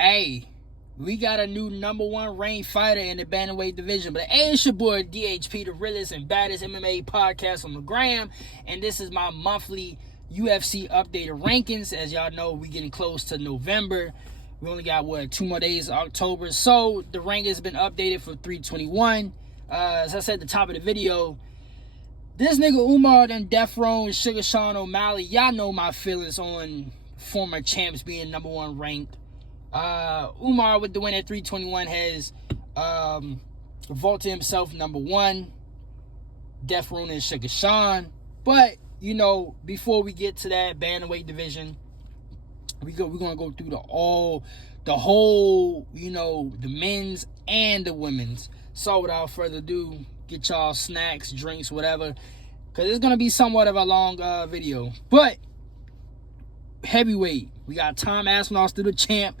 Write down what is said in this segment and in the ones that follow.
Hey, we got a new #1 ranked fighter in the bantamweight division. But hey, it's your boy DHP, the realest and baddest MMA podcast on the gram. And this is my monthly UFC updated rankings. As y'all know, we getting close to November. We only got, 2 more days of October. So the rank has been updated for 321. As I said at the top of the video, this nigga Umar and Death Row and Sugar Sean O'Malley, y'all know my feelings on former champs being #1 ranked. Umar with the win at 321 has vaulted himself #1. Death Row and Sugar Sean. But, before we get to that bantamweight division, we're gonna go through the whole, the men's and the women's. So without further ado, get y'all snacks, drinks, whatever, because it's gonna be somewhat of a long video. But heavyweight, we got Tom Aspinall still the champ.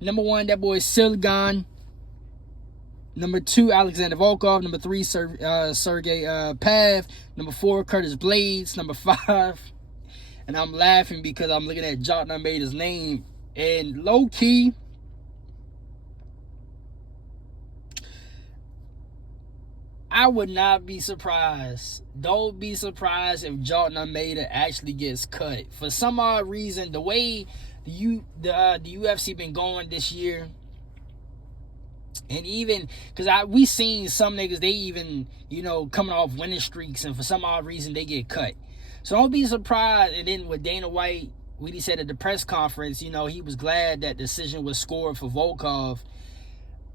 #1, that boy Silgan. #2, Alexander Volkov. #3, Sergey Pav. #4, Curtis Blades. #5, and I'm laughing because I'm looking at Jotna Almeida's name, and low key, I would not be surprised. Don't be surprised if Jotna Almeida actually gets cut. For some odd reason, the way the UFC been going this year, and even because we seen some niggas, they even coming off winning streaks, and for some odd reason they get cut. So don't be surprised. And then with Dana White, what he said at the press conference, he was glad that decision was scored for Volkov.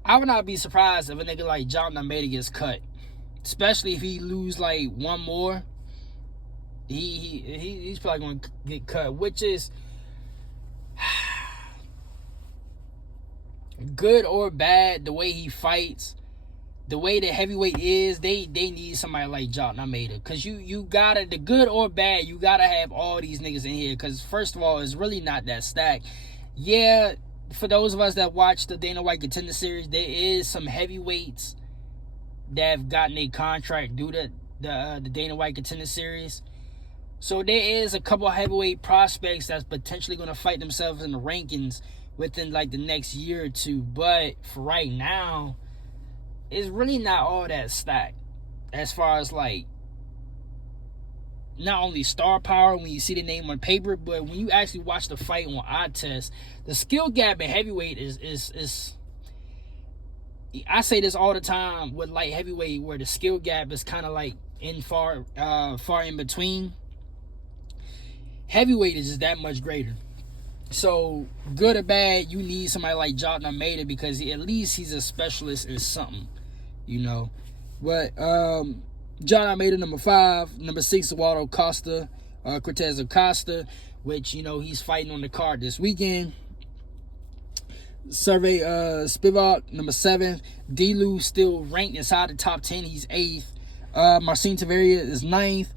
I would not be surprised if a nigga like Jotna Almeida gets cut. Especially if he lose like one more, he's probably going to get cut, which is good or bad. The way he fights, the way the heavyweight is, they need somebody like Jotna Almeida, because you gotta, the good or bad, you gotta have all these niggas in here, because first of all, it's really not that stacked. Yeah, for those of us that watch the Dana White Contender Series, there is some heavyweights that have gotten a contract due to the Dana White Contender Series. So there is a couple of heavyweight prospects that's potentially going to fight themselves in the rankings within like the next year or two. But for right now, it's really not all that stacked as far as like not only star power when you see the name on paper, but when you actually watch the fight on eye test, the skill gap in heavyweight is I say this all the time with light heavyweight, where the skill gap is kind of like far in between. Heavyweight is just that much greater. So good or bad, you need somebody like Jotna Almeida, because at least he's a specialist in something, But Jotna Almeida #5, #6, Eduardo Costa, Cortez Acosta, which he's fighting on the card this weekend. Sergey Spivak, #7. Delu still ranked inside the top 10. He's 8th. Marcin Tavares is 9th.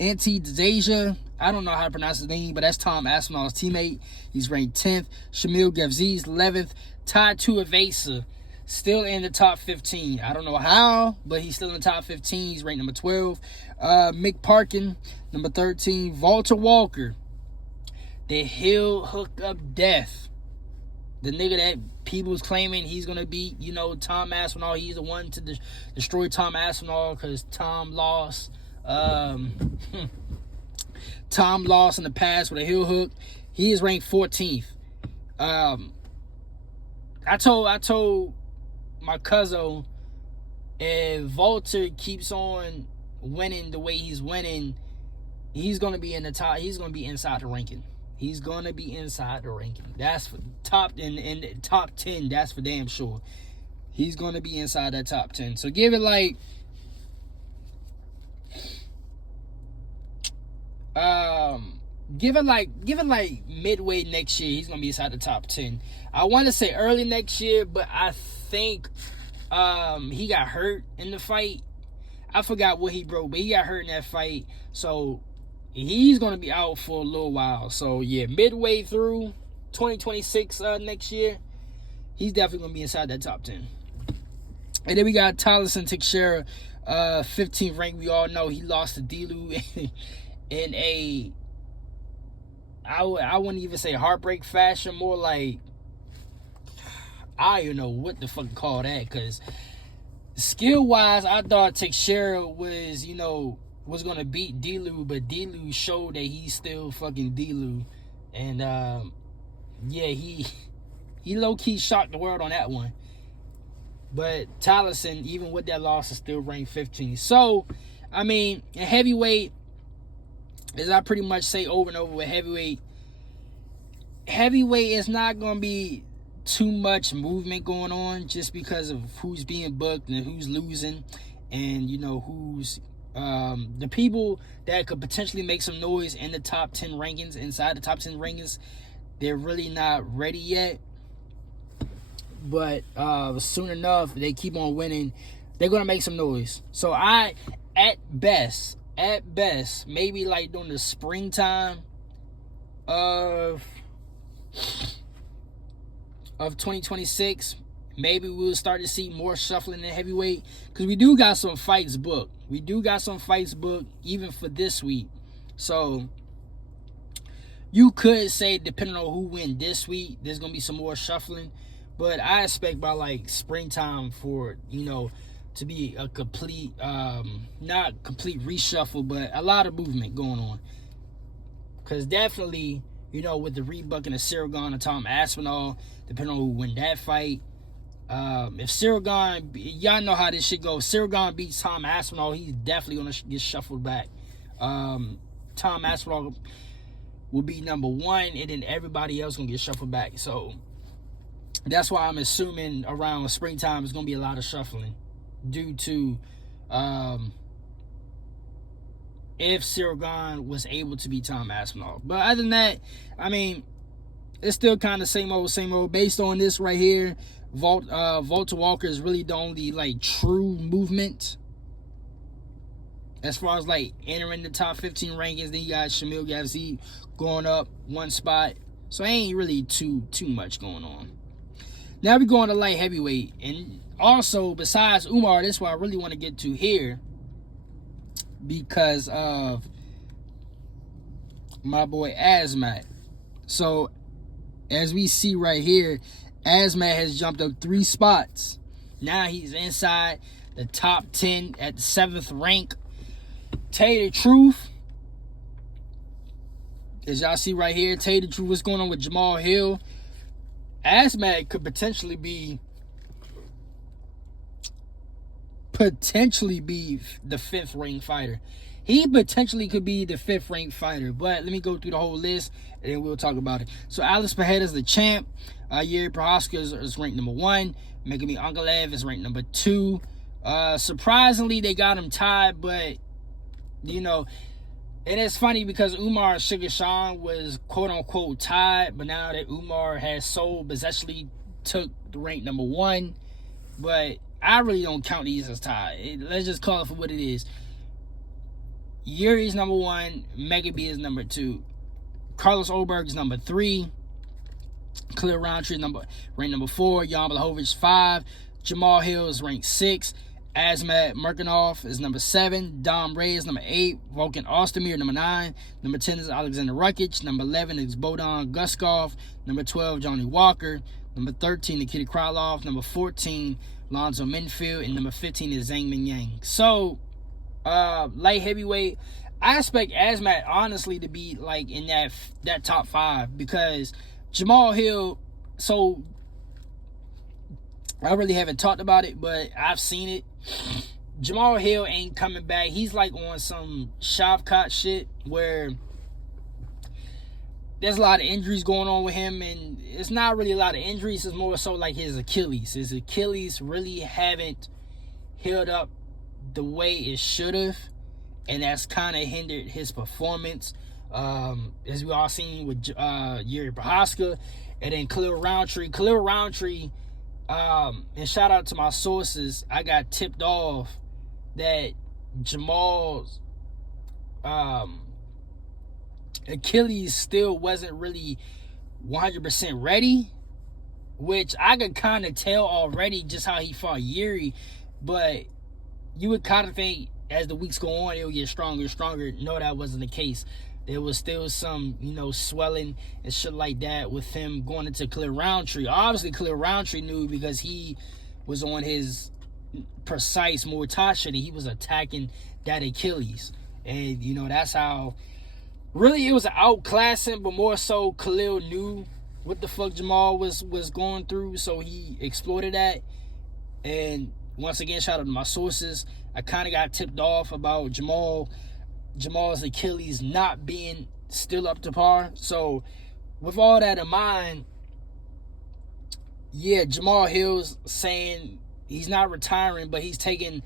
Ante Deja, I don't know how to pronounce his name, but that's Tom Aspinall's teammate. He's ranked 10th. Shamil Gavziz, 11th. Tai Tuivasa, still in the top 15. I don't know how, but he's still in the top 15. He's ranked #12. Mick Parkin, #13. Walter Walker, the heel hook up death. The nigga that people was claiming he's going to beat, Tom Aspinall. He's the one to destroy Tom Aspinall because Tom lost. Tom lost in the past with a heel hook. He is ranked 14th. I told my cousin, if Walter keeps on winning the way he's winning, he's going to be in the top. He's going to be inside the ranking. He's going to be inside the ranking. That's for top in the top 10. That's for damn sure. He's going to be inside that top 10. So give it like midway next year, he's going to be inside the top 10. I want to say early next year, but I think he got hurt in the fight. I forgot what he broke, but he got hurt in that fight. So he's going to be out for a little while. So, yeah, midway through 2026 next year, he's definitely going to be inside that top 10. And then we got Tyson Teixeira, 15th ranked. We all know he lost to Delu in a I wouldn't even say heartbreak fashion, more like, I don't even know what the fuck to call that, because skill wise, I thought Teixeira was, was gonna beat D-Lew, but D-Lew showed that he's still fucking D-Lew. And yeah, he low-key shocked the world on that one. But Tallison, even with that loss, is still ranked 15th. So, I mean, in heavyweight, as I pretty much say over and over with heavyweight is not going to be too much movement going on, just because of who's being booked and who's losing, and, who's the people that could potentially make some noise in the top 10 rankings, inside the top 10 rankings. They're really not ready yet. But soon enough, they keep on winning, they're going to make some noise. So at best, maybe like during the springtime of 2026, maybe we'll start to see more shuffling in heavyweight, because we do got some fights booked. Even for this week. So you could say, depending on who win this week, there's going to be some more shuffling. But I expect by like springtime for, to be a complete, not complete reshuffle, but a lot of movement going on. Because definitely, with the rebucking of Cyril and Tom Aspinall, depending on who win that fight. If Cyril, y'all know how this shit goes. Cyril beats Tom Aspinall, he's definitely going to get shuffled back. Tom Aspinall will be number 1, and then everybody else going to get shuffled back. So that's why I'm assuming around springtime is going to be a lot of shuffling, due to if Cyril was able to beat Tom Aspinall. But other than that, I mean, it's still kind of same old. Based on this right here, Volta Walker is really the only like true movement as far as like entering the top 15 rankings. Then you got Shamil Gavzi going up 1 spot. So ain't really too much going on. Now we go on to light heavyweight. And also, besides Umar, this is what I really want to get to here, because of my boy Azmat. So, as we see right here, Azmat has jumped up 3 spots. Now he's inside the top 10 at the 7th rank. Tell you the truth, as y'all see right here, tell you the truth, what's going on with Jamal Hill. Azmat could potentially be the 5th ranked fighter. He potentially could be the 5th ranked fighter. But let me go through the whole list, and then we'll talk about it. So Alex Pereira is the champ. Yuri Prochazka is ranked number 1. Megami Ankalaev is ranked number 2. Surprisingly, they got him tied, but and it's funny because Umar and Sugar Sean was quote-unquote tied, but now that Umar has sold, essentially took the rank number 1. But I really don't count these as tied. Let's just call it for what it is. Yuri's number 1. Megaby is number 2. Carlos Oberg is number 3. Khalil Roundtree is ranked number 4. Jan Blachowicz 5. Jamal Hill is ranked 6. Azmat Murkanov is number 7. Dom Ray is number 8. Volkan Ozdemir, number 9. Number 10 is Alexander Rukic. Number 11 is Bodan Guskov. Number 12, Johnny Walker. Number 13, Nikita Krylov. Number 14, Lonzo Minfield. And number 15 is Zhang Mingyang. So, light heavyweight, I expect Azmat honestly to be like in that top 5, because Jamal Hill, so I really haven't talked about it, but I've seen it. Jamal Hill ain't coming back. He's like on some Shavkat shit where there's a lot of injuries going on with him, and it's not really a lot of injuries. It's more so like his Achilles. His Achilles really haven't healed up the way it should have, and that's kind of hindered his performance. As we all seen with Yuri Prochazka, and then Khalil Roundtree. And shout out to my sources, I got tipped off that Jamal's Achilles still wasn't really 100% ready, which I could kind of tell already just how he fought Yuri, but you would kind of think as the weeks go on, it'll get stronger and stronger. No, that wasn't the case. there was still some, swelling and shit like that with him going into Khalil Roundtree. Obviously, Khalil Roundtree knew because he was on his precise Muay Thai shit. He was attacking that Achilles. And, that's how... Really, it was an outclassing, but more so Khalil knew what the fuck Jamal was going through, so he exploited that. And once again, shout out to my sources. I kind of got tipped off about Jamal's Achilles not being still up to par. So with all that in mind, yeah, Jamal Hill's saying he's not retiring, but he's taking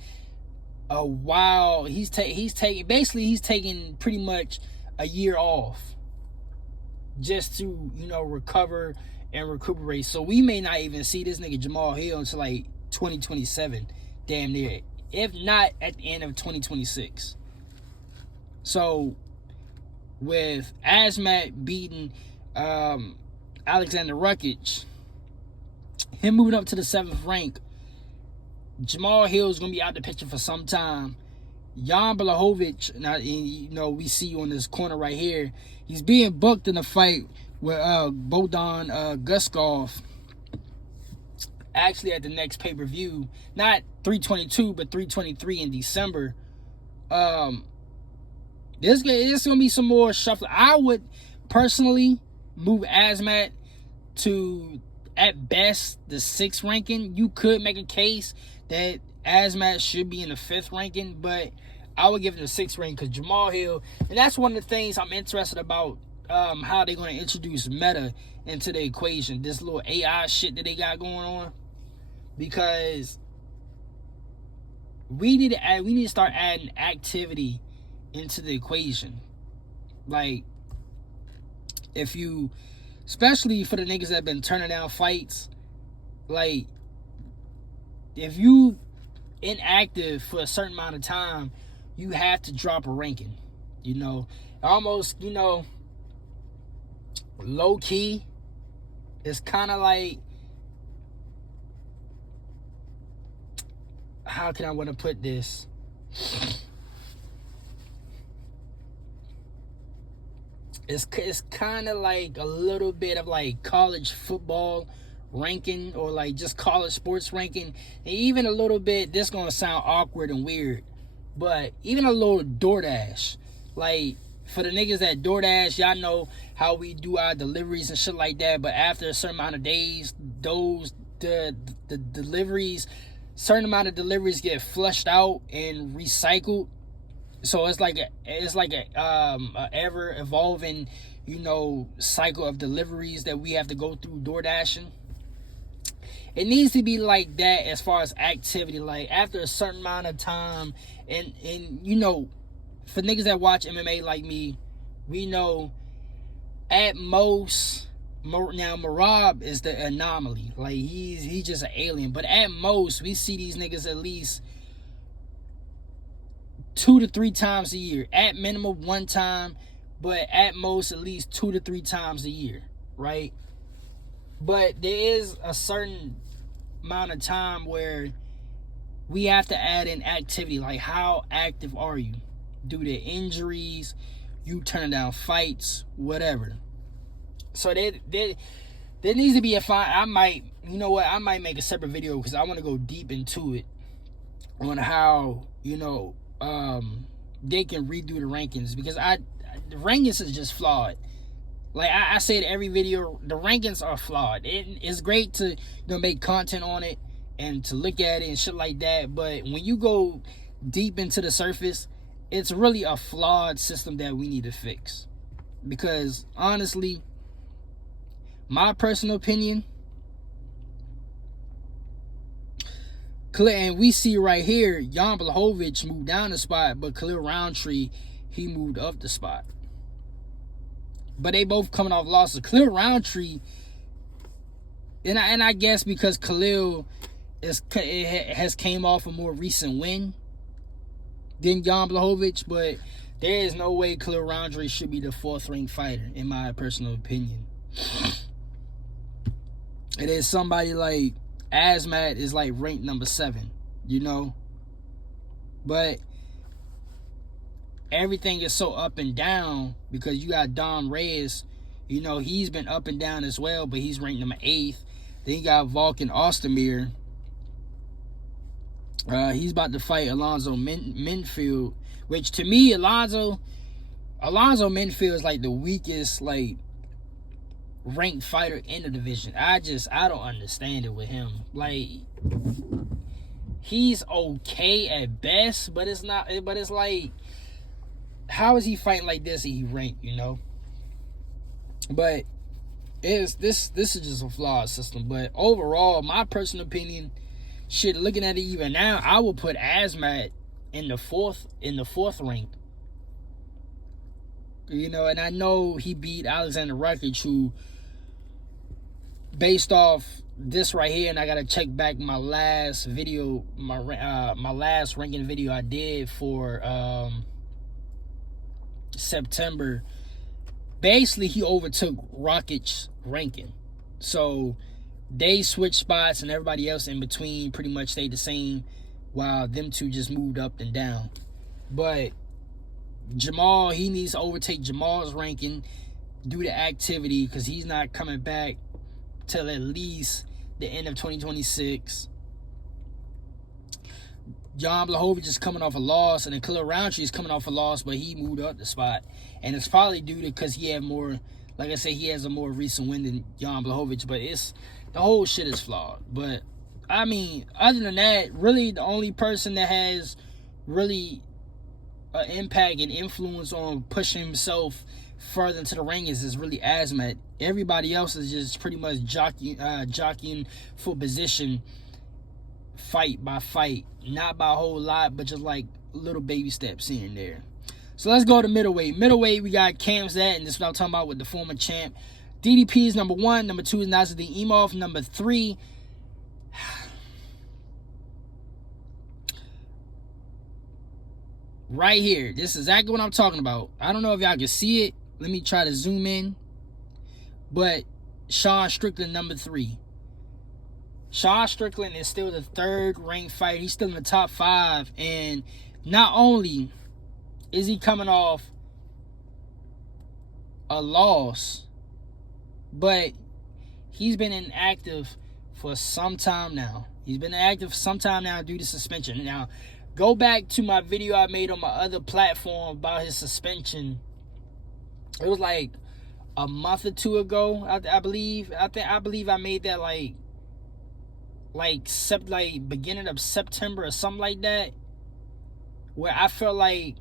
a while. He's taking pretty much a year off just to, recover and recuperate. So we may not even see this nigga Jamal Hill until like 2027, damn near, if not at the end of 2026. So with Azmat beating Alexander Rukic, him moving up to the 7th rank, Jamal Hill is going to be out the picture for some time. Jan Blachowicz, now, we see you on this corner right here. He's being booked in a fight with Bodan Guskov. Actually, at the next pay-per-view, not 322, but 323 in December. There's gonna be some more shuffling. I would personally move Azmat to, at best, the 6th ranking. You could make a case that Azmat should be in the 5th ranking, but I would give him the 6th ranking because Jamal Hill, and that's one of the things I'm interested about, how they're going to introduce meta into the equation, this little AI shit that they got going on, because we need to start adding activity into the equation. Like, if you, especially for the niggas that have been turning down fights, like, if you inactive for a certain amount of time, you have to drop a ranking. Almost, low key. It's kind of like, how can I want to put this? It's kind of like a little bit of like college football ranking, or like just college sports ranking, and even a little bit, this gonna sound awkward and weird, but even a little DoorDash. Like, for the niggas that DoorDash, y'all know how we do our deliveries and shit like that, but after a certain amount of days, the deliveries, certain amount of deliveries get flushed out and recycled. So it's like a ever evolving, cycle of deliveries that we have to go through DoorDashing. It needs to be like that as far as activity. Like, after a certain amount of time, and for niggas that watch MMA like me, we know at most, now Marab is the anomaly. Like, he's just an alien. But at most, we see these niggas at least 2 to 3 times a year. At minimum 1 time, but at most at least 2 to 3 times a year, right? But there is a certain amount of time where we have to add in activity. Like, how active are you? Due to injuries, you turning down fights, whatever. So there needs to be a fine. I might make a separate video because I want to go deep into it on how, they can redo the rankings, because the rankings is just flawed. Like I say in every video, the rankings are flawed. It's great to make content on it and to look at it and shit like that, but when you go deep into the surface, it's really a flawed system that we need to fix. Because honestly, my personal opinion, and we see right here, Jan Blachowicz moved down the spot, but Khalil Roundtree, he moved up the spot. But they both coming off losses. Khalil Roundtree, and I guess because Khalil has came off a more recent win than Jan Blachowicz, but there is no way Khalil Roundtree should be the 4th ranked fighter, in my personal opinion. It is somebody like Azmat is like ranked number 7, But everything is so up and down because you got Dom Reyes. You know, he's been up and down as well, but he's ranked number 8th. Then you got Volkan Ozdemir. He's about to fight Alonzo Minfield, which to me, Alonzo Minfield is like the weakest, like, ranked fighter in the division. I don't understand it with him. Like, he's okay at best, but it's not. But it's like, how is he fighting like this and he ranked? You know. But this is just a flawed system. But overall, my personal opinion, shit, looking at it even now, I would put Azmat in the fourth rank. You know, and I know he beat Alexander Rakic, who, based off this right here, and I gotta check back my last video, my last ranking video I did for September. Basically, he overtook Rakic's ranking. So they switched spots, and everybody else in between pretty much stayed the same, while them two just moved up and down. But Jamal, he needs to overtake Jamal's ranking due to activity, because he's not coming back till at least the end of 2026. Jan Blachowicz is coming off a loss, and then Khalil Roundtree is coming off a loss, but he moved up the spot. And it's probably due to because he had more, like I said, he has a more recent win than Jan Blachowicz, but the whole shit is flawed. But, I mean, other than that, really the only person that has really an impact and influence on pushing himself further into the rankings is really Azmat. Everybody else is just pretty much jockeying for position, fight by fight, not by a whole lot, but just like little baby steps here and there. So let's go to middleweight. Middleweight, we got Khamzat, and this is what I'm talking about with the former champ. DDP is number 1. Number 2 is Nasruddin Imavov. Number 3, right here. This is exactly what I'm talking about. I don't know if y'all can see it. Let me try to zoom in. But Sean Strickland, number 3. Sean Strickland is still the 3rd ranked fighter. He's still in the top 5. And not only is he coming off a loss, but he's been inactive for some time now. He's been inactive for some time now due to suspension. Now, go back to my video I made on my other platform about his suspension. It was like a month or 2 ago, I believe. I believe I made that like beginning of September or something like that, where I felt like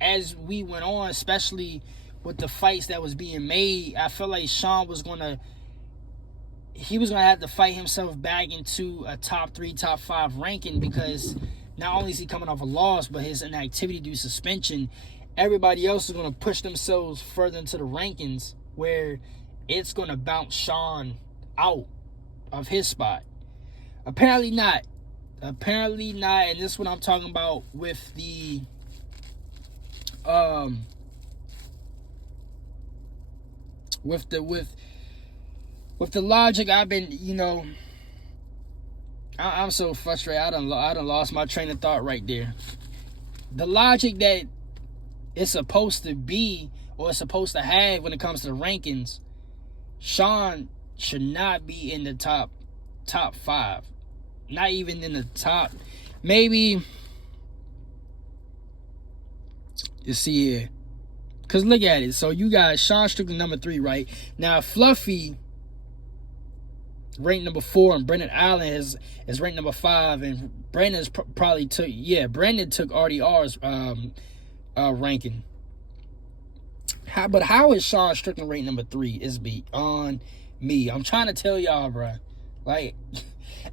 as we went on, especially with the fights that was being made, I felt like Sean was gonna have to fight himself back into a top 3, top 5 ranking, because not only is he coming off a loss, but his inactivity due to suspension, everybody else is going to push themselves further into the rankings, where it's going to bounce Sean out of his spot. Apparently not. And this is what I'm talking about with the with the logic. I've been, you know, I'm so frustrated. I done lost my train of thought right there. The logic that it's supposed to be, or it's supposed to have when it comes to the rankings, Sean should not be in the top 5. Not even in the top. Maybe, you see here. Because look at it. So you got Sean Strickland number 3, right? Now, Fluffy ranked number 4, and Brendan Allen is ranked number 5, and Brandon's probably took RDR's ranking. How is Sean Strickland ranked number 3? Is beyond me. I'm trying to tell y'all, bro. Like,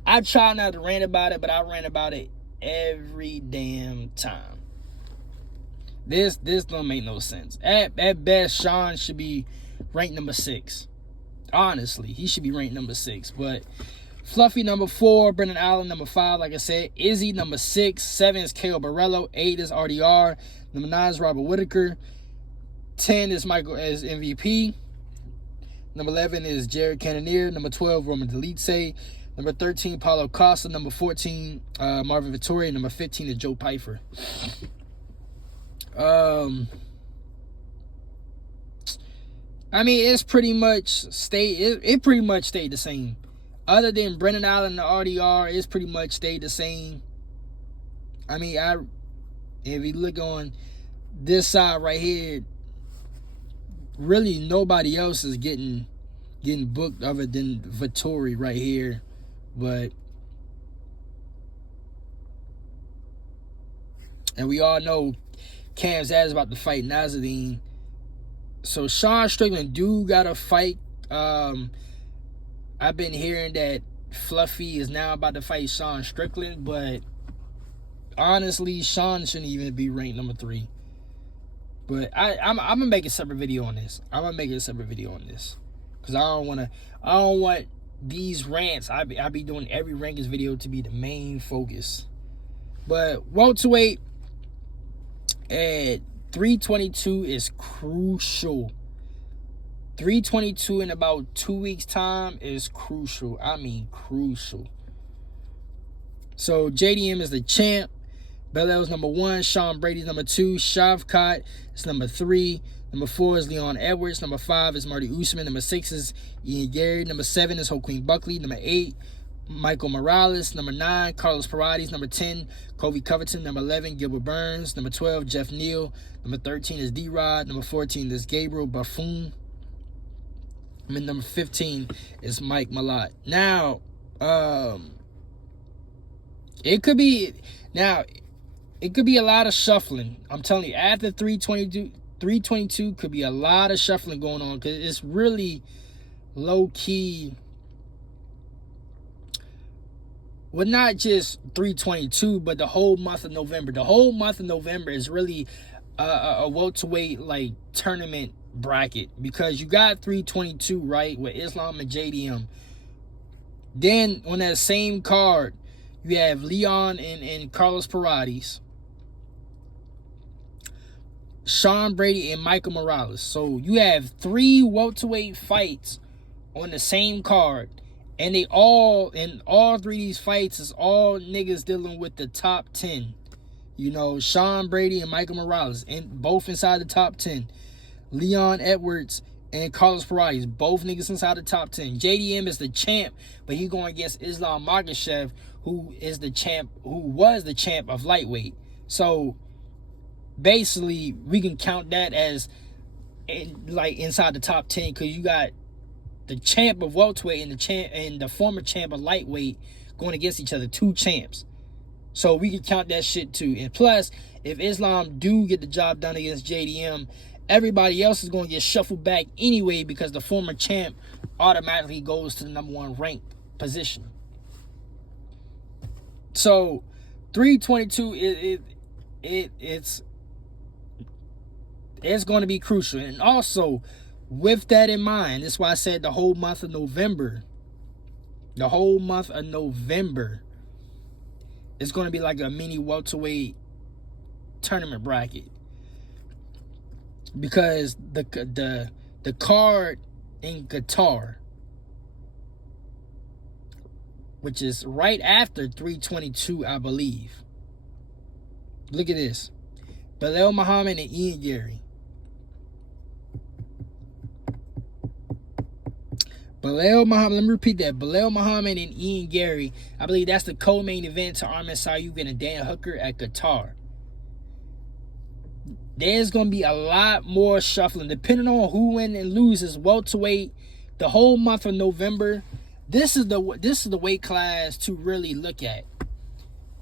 I try not to rant about it, but I rant about it every damn time. This don't make no sense. At best, Sean should be ranked number 6. Honestly, he should be ranked number 6. But Fluffy number 4, Brendan Allen number 5, like I said. Izzy number 6, 7 is K.O. Barello, 8 is RDR, number 9 is Robert Whitaker, 10 is Michael as MVP, number 11 is Jared Cannonier, number 12 Roman Delitse, number 13 Paulo Costa, number 14 Marvin Vittori, number 15 is Joe Pyfer. I mean, it's pretty much stayed. It pretty much stayed the same. Other than Brennan Allen and the RDR, it's pretty much stayed the same. I mean, if you look on this side right here, really nobody else is getting booked other than Vettori right here. But and we all know Cam's ass about to fight Nazarin. So Sean Strickland do got to fight. I've been hearing that Fluffy is now about to fight Sean Strickland, but honestly, Sean shouldn't even be ranked number 3. But I'm gonna make a separate video on this. Because I don't want these rants. I be doing every rankings video to be the main focus. But welterweight at 322 is crucial. 322 in about 2 weeks' time is crucial. I mean crucial. So JDM is the champ. Belair's number 1. Sean Brady's number 2. Shavkat is number 3. Number 4 is Leon Edwards. Number 5 is Marty Usman. Number 6 is Ian Gary. Number 7 is Joaquin Buckley. Number 8, Michael Morales. Number 9, Carlos Paredes. Number 10, Kobe Covington. Number 11, Gilbert Burns. Number 12, Jeff Neal. Number 13 is D-Rod. Number 14 is Gabriel Buffoon. And number 15 is Mike Malott. Now, it could be a lot of shuffling. I'm telling you, after 322 could be a lot of shuffling going on because it's really low-key. Well, not just 322, but the whole month of November. The whole month of November is really a welterweight like tournament bracket because you got 322 right with Islam and JDM. Then on that same card, you have Leon and Carlos Paredes, Sean Brady and Michael Morales. So you have 3 welterweight fights on the same card. And all 3 of these fights is all niggas dealing with the top 10. You know, Sean Brady and Michael Morales, both inside the top 10. Leon Edwards and Carlos Paredes, both niggas inside the top 10. JDM is the champ, but he going against Islam Makhachev, who was the champ of lightweight. So basically, we can count that as inside the top 10 because you got the champ of welterweight and the former champ of lightweight going against each other, 2 champs. So we can count that shit too. And plus, if Islam do get the job done against JDM, everybody else is going to get shuffled back anyway because the former champ automatically goes to the number 1 ranked position. So 322 it's going to be crucial. And also, with that in mind, that's why I said the whole month of November is going to be like a mini welterweight tournament bracket. Because the card in Qatar, which is right after 322, I believe. Look at this. Belal Muhammad and Ian Gary. Belal Muhammad, let me repeat that. Belal Muhammad and Ian Gary. I believe that's the co-main event to Arman Sayouk and Dan Hooker at Qatar. There's going to be a lot more shuffling. Depending on who wins and loses welterweight, the whole month of November, this is the weight class to really look at.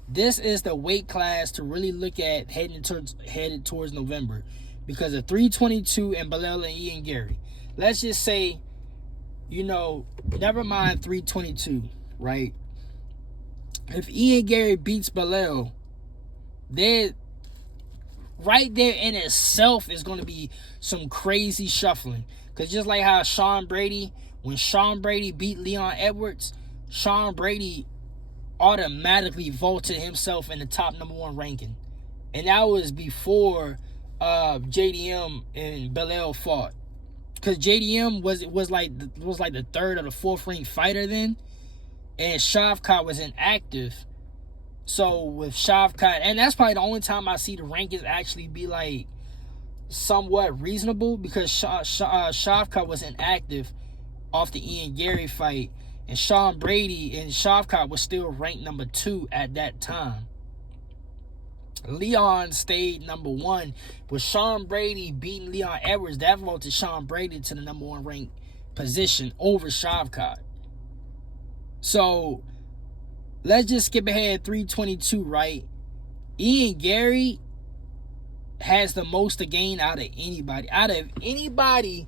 This is the weight class to really look at headed towards November. Because of 322 and Belal and Ian Gary. Let's just say, never mind 322, right? If Ian Gary beats Belal, right there in itself is going to be some crazy shuffling. Because just like how when Sean Brady beat Leon Edwards, Sean Brady automatically vaulted himself in the top number 1 ranking. And that was before JDM and Belal fought. Because JDM was like the 3rd or the 4th ranked fighter then. And Shavkat was inactive. So with Shavkat, and that's probably the only time I see the rankings actually be like somewhat reasonable, because Shavkat was inactive off the Ian Gary fight, and Sean Brady and Shavkat was still ranked number 2 at that time. Leon stayed number 1, with Sean Brady beating Leon Edwards. That vaulted Sean Brady to the number 1 ranked position over Shavkat. So let's just skip ahead 322, right? Ian Gary has the most to gain out of anybody. Out of anybody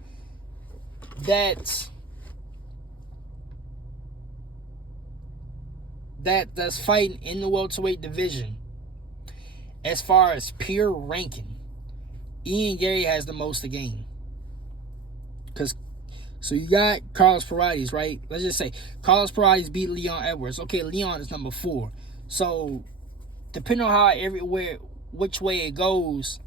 that's fighting in the welterweight division, as far as pure ranking, Ian Gary has the most to gain. So you got Carlos Paredes, right? Let's just say Carlos Paredes beat Leon Edwards. Okay, Leon is number 4. So depending on how which way it goes,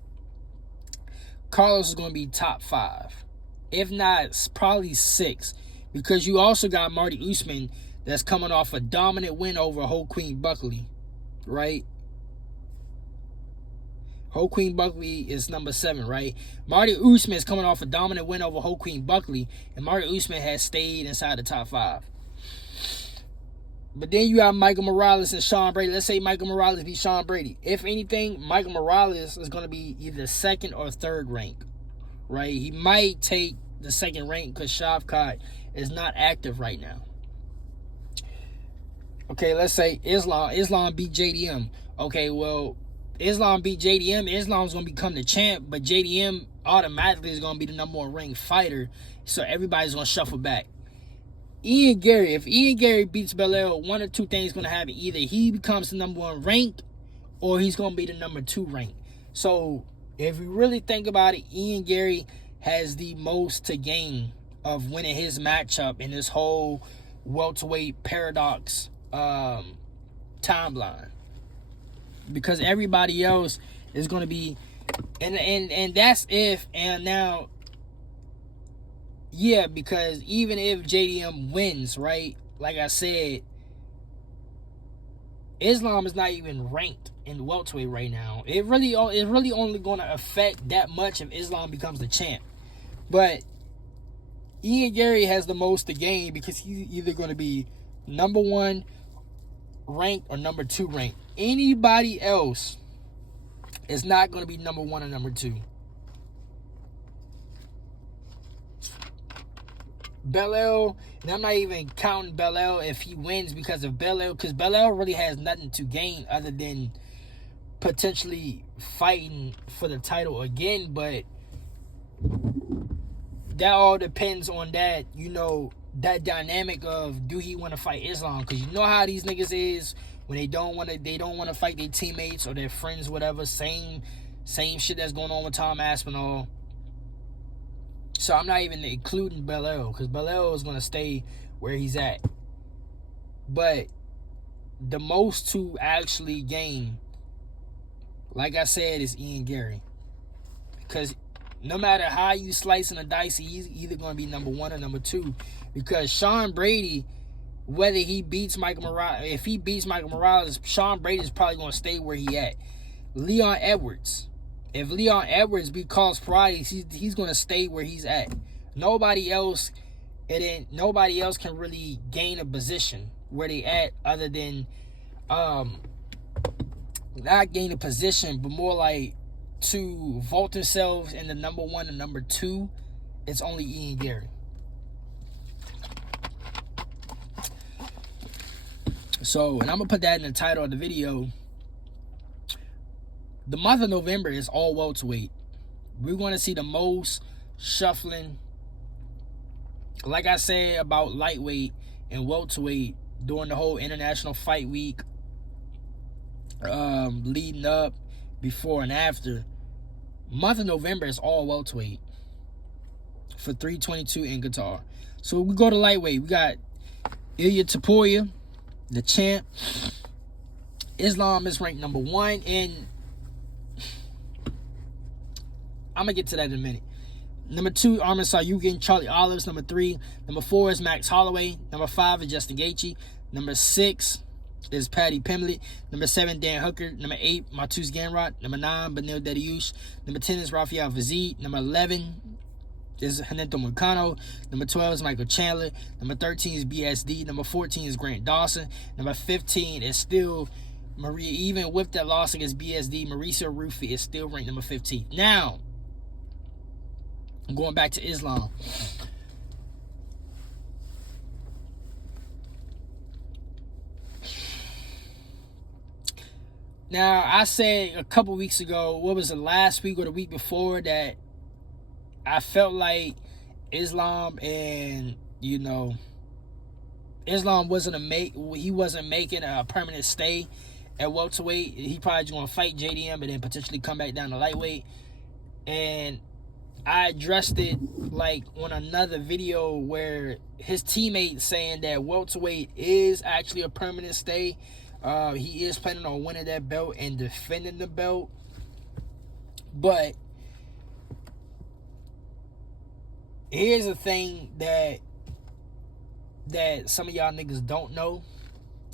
Carlos is going to be top 5. If not, it's probably 6. Because you also got Marty Usman that's coming off a dominant win over Joaquin Buckley, right? Joaquin Buckley is number 7, right? Marty Usman is coming off a dominant win over Joaquin Buckley, and Marty Usman has stayed inside the top 5. But then you have Michael Morales and Sean Brady. Let's say Michael Morales beat Sean Brady. If anything, Michael Morales is going to be either 2nd or 3rd rank, right? He might take the 2nd rank because Shavkat is not active right now. Okay, let's say Islam beat JDM. Okay, well, Islam beat JDM. Islam's going to become the champ, but JDM automatically is going to be the number 1 ranked fighter, so everybody's going to shuffle back. Ian Gary, if Ian Gary beats Belair, one or two things going to happen. Either he becomes the number 1 ranked, or he's going to be the number 2 ranked. So if you really think about it, Ian Gary has the most to gain of winning his matchup in this whole welterweight paradox timeline, because everybody else is going to be, and that's if, and now, yeah, because even if JDM wins, right, like I said, Islam is not even ranked in welterweight right now. It's really only going to affect that much if Islam becomes the champ. But Ian Gary has the most to gain because he's either going to be number 1 ranked or number 2 ranked. Anybody else is not going to be number 1 or number 2. Belair, and I'm not even counting Belair if he wins, because Belair really has nothing to gain other than potentially fighting for the title again. But that all depends on that, that dynamic of, do he want to fight Islam? Because you know how these niggas is when they don't want to fight their teammates or their friends, whatever. Same shit that's going on with Tom Aspinall. So I'm not even including Belair, because Belair is going to stay where he's at. But the most to actually gain, like I said, is Ian Gary. Because no matter how you slice and dice, he's either going to be number 1 or number 2. Because Sean Brady, whether he beats Michael Morales, if he beats Michael Morales, Sean Brady is probably going to stay where he at. Leon Edwards. If Leon Edwards beat Carlos Paredes, he's going to stay where he's at. Nobody else can really gain a position where they at, other than not gain a position, but more like to vault themselves in the number 1 and number 2. It's only Ian Gary. So, and I'm going to put that in the title of the video. The month of November is all welterweight. We're going to see the most shuffling. Like I said about lightweight and welterweight during the whole International Fight Week, leading up, before and after. Month of November is all welterweight for 322 in Qatar. So we go to lightweight. We got Ilya Topuria, the champ. Islam is ranked number 1, and I'm going to get to that in a minute. Number 2, Arman Saryukin, Charlie Olives. Number 3. Number 4 is Max Holloway. Number 5 is Justin Gaethje. Number 6 is Paddy Pimblett. Number 7, Dan Hooker. Number 8, Mateusz Gamrot. Number 9, Benil Dariush. Number 10 is Rafael Vazid. Number 11 is Renato Moicano. Number 12 is Michael Chandler. Number 13 is BSD. Number 14 is Grant Dawson. Number 15 is still Maria. Even with that loss against BSD, Mauricio Rufy is still ranked number 15. Now, I'm going back to Islam. Now, I said a couple weeks ago, what was it, last week or the week before, that I felt like Islam and, Islam he wasn't making a permanent stay at welterweight. He probably just going to fight JDM and then potentially come back down to lightweight. And I addressed it like on another video where his teammate saying that welterweight is actually a permanent stay. He is planning on winning that belt and defending the belt. But here's the thing that some of y'all niggas don't know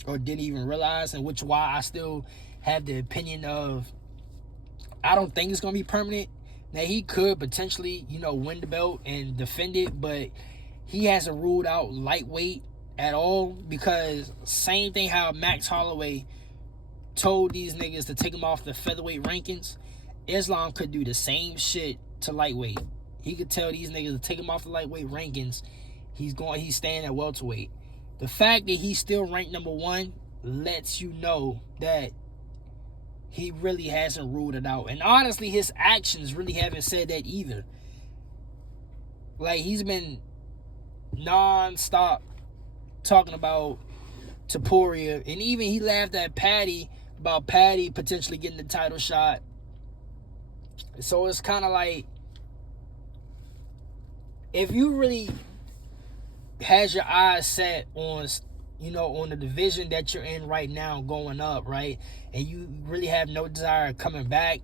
or didn't even realize, and which why I still have the opinion of I don't think it's going to be permanent. Now, he could potentially, win the belt and defend it, but he hasn't ruled out lightweight at all, because same thing how Max Holloway told these niggas to take him off the featherweight rankings, Islam could do the same shit to lightweight. He could tell these niggas to take him off the lightweight rankings. He's staying at welterweight. The fact that he's still ranked number 1 lets you know that he really hasn't ruled it out. And honestly, his actions really haven't said that either. Like, he's been non-stop talking about Topuria, and even he laughed at Paddy about Paddy potentially getting the title shot. So it's kind of like, if you really has your eyes set on, on the division that you're in right now going up, right, and you really have no desire of coming back,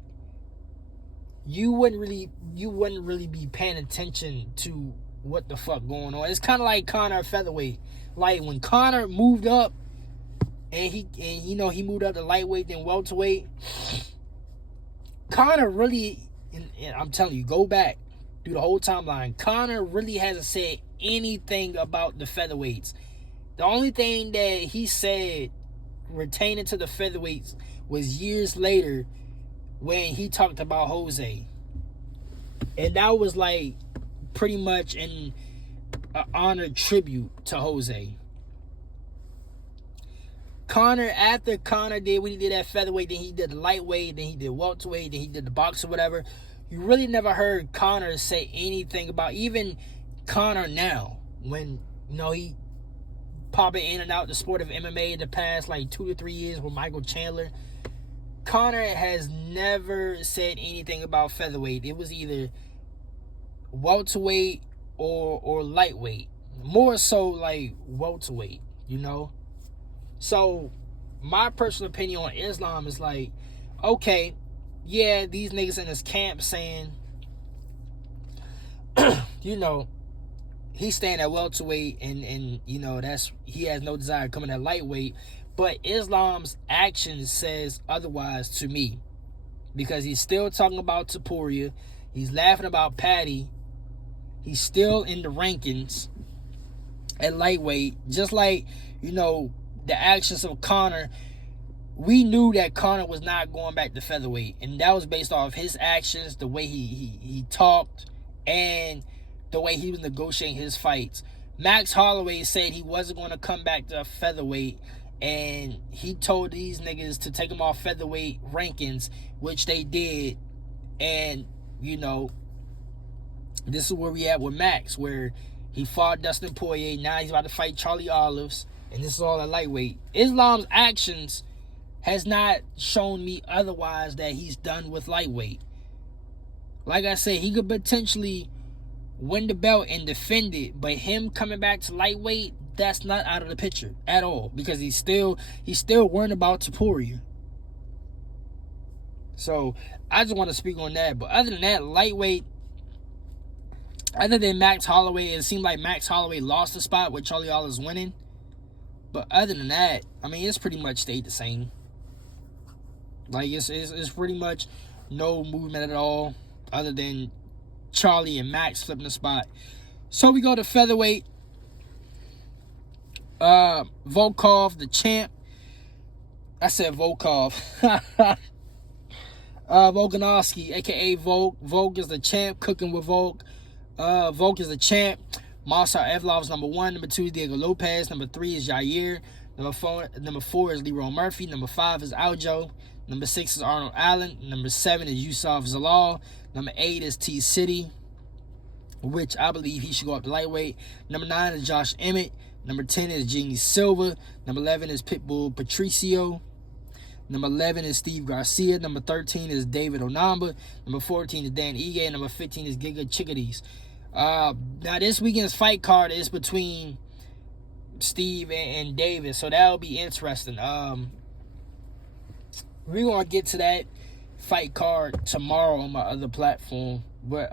you wouldn't really be paying attention to what the fuck going on. It's kind of like Conor at featherweight. Like, when Conor moved up and he moved up to lightweight then welterweight, Conor really, and I'm telling you, go back through the whole timeline, Conor really hasn't said anything about the featherweights. The only thing that he said retaining to the featherweights was years later when he talked about Jose. And that was like pretty much an honored tribute to Jose. After Conor did what he did at featherweight, then he did the lightweight, then he did welterweight, then he did the box or whatever, you really never heard Conor say anything about, even Conor now, when, he popping in and out the sport of MMA in the past like 2 to 3 years with Michael Chandler, Conor has never said anything about featherweight. It was either welterweight or lightweight. More so like welterweight, So my personal opinion on Islam is like, okay, yeah, these niggas in his camp saying, he's staying at welterweight and that's, he has no desire coming at lightweight. But Islam's action says otherwise to me, because he's still talking about Topuria, he's laughing about Paddy, he's still in the rankings at lightweight, just like the actions of Conor. We knew that Conor was not going back to featherweight, and that was based off his actions, the way he talked, and the way he was negotiating his fights. Max Holloway said he wasn't going to come back to featherweight, and he told these niggas to take him off featherweight rankings, which they did. And this is where we at with Max, where he fought Dustin Poirier, now he's about to fight Charlie Olives, and this is all at lightweight. Islam's actions has not shown me otherwise that he's done with lightweight. Like I said, he could potentially win the belt and defend it, but him coming back to lightweight, that's not out of the picture at all, because he's still worrying about Topuria. So I just want to speak on that. But other than that, lightweight, other than Max Holloway, it seemed like Max Holloway lost the spot with Charlie Olives winning. But other than that, I mean, it's pretty much stayed the same. Like, it's pretty much no movement at all, other than Charlie and Max flipping the spot. So we go to featherweight. Volkov, the champ. I said Volkov. Volkanovski, a.k.a. Volk. Volk is the champ, cooking with Volk. Volk is the champ. Masar Evlov's number 1. Number 2 is Diego Lopez. Number 3 is Yair. Number 4 is Leroy Murphy. Number 5 is Aljo. Number 6 is Arnold Allen. Number 7 is Yusuf Zalal. Number 8 is T-City, which I believe he should go up to lightweight. Number 9 is Josh Emmett. Number 10 is Genie Silva. Number 11 is Pitbull Patricio. Number 11 is Steve Garcia. Number 13 is David Onamba. Number 14 is Dan Ige. Number 15 is Giga Chickadees. Now, this weekend's fight card is between Steve and David, so that'll be interesting. We're going to get to that fight card tomorrow on my other platform. But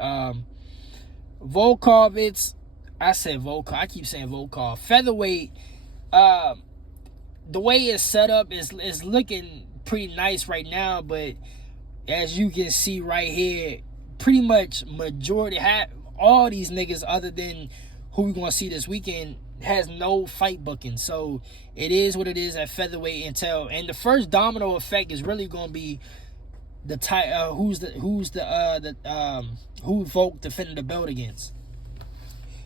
Volkov, I said Volkov. I keep saying Volkov. Featherweight, the way it's set up is looking pretty nice right now, but as you can see right here, pretty much majority all these niggas other than who we're going to see this weekend has no fight booking. So it is what it is at featherweight and the first domino effect is really going to be who Volk defended the belt against.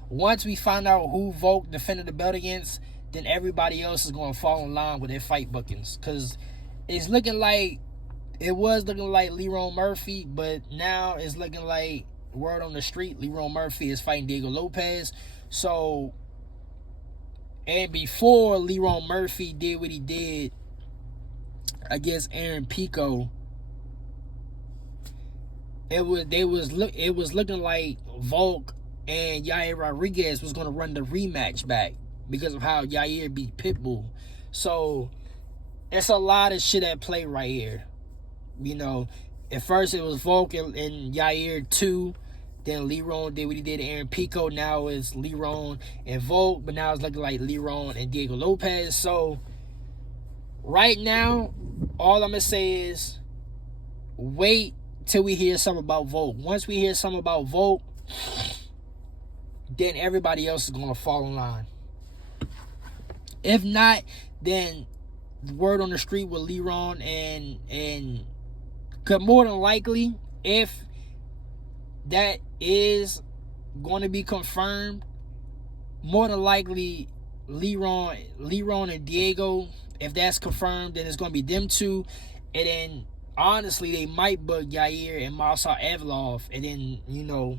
Once we find out who Volk defended the belt against, then everybody else is going to fall in line with their fight bookings. Because it was looking like Leroy Murphy, but now it's looking like, word on the street, Leroy Murphy is fighting Diego Lopez. So, and before Leroy Murphy did what he did against Aaron Pico, it was looking like Volk and Yair Rodriguez was going to run the rematch back because of how Yair beat Pitbull. So it's a lot of shit at play right here. You know, at first it was Volk and Yair 2. Then Leroy did what he did to Aaron Pico. Now it's Leroy and Volk, but now it's looking like Leroy and Diego Lopez. So right now, all I'm going to say is wait till we hear something about Volk. Once we hear something about Volk, then everybody else is going to fall in line. If not, then the word on the street with Leroy and could more than likely, if that is going to be confirmed, more than likely Leroy and Diego, if that's confirmed, then it's going to be them two. And then honestly, they might book Yair and Masar Evlov, and then, you know,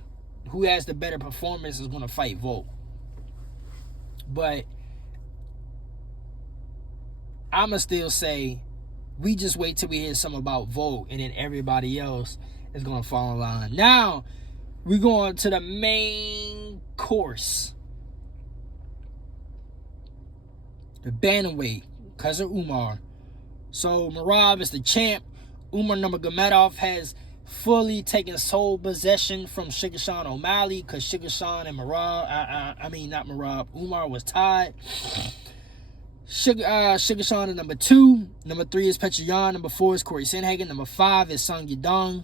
who has the better performance is going to fight Volk. But I'ma still say we just wait till we hear something about Volk, and then everybody else is going to fall in line. Now, we're going to the main course. The bantamweight, cousin Umar. So, Merab is the champ. Umar Nurmagomedov has fully taken sole possession from Sugar Sean O'Malley, because Sugar Sean and Umar was tied. Sugar Sean is number 2. Number 3 is Petroyan. Number 4 is Corey Sandhagen. Number 5 is Sung Yadong.